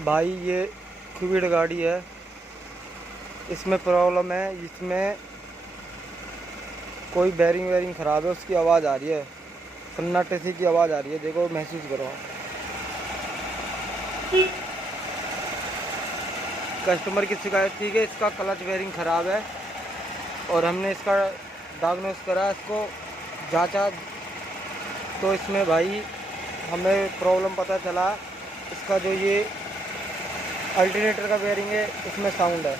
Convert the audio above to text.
भाई ये क्विड गाड़ी है, इसमें प्रॉब्लम है, इसमें कोई बैरिंग वैरिंग ख़राब है, उसकी आवाज़ आ रही है, सन्नाटे सी की आवाज़ आ रही है। देखो महसूस करो। कस्टमर की शिकायत थी कि इसका क्लच बैरिंग ख़राब है और हमने इसका डायग्नोस करा, इसको जांचा, तो इसमें भाई हमें प्रॉब्लम पता चला, इसका जो ये अल्टरनेटर का बेयरिंग है इसमें साउंड है।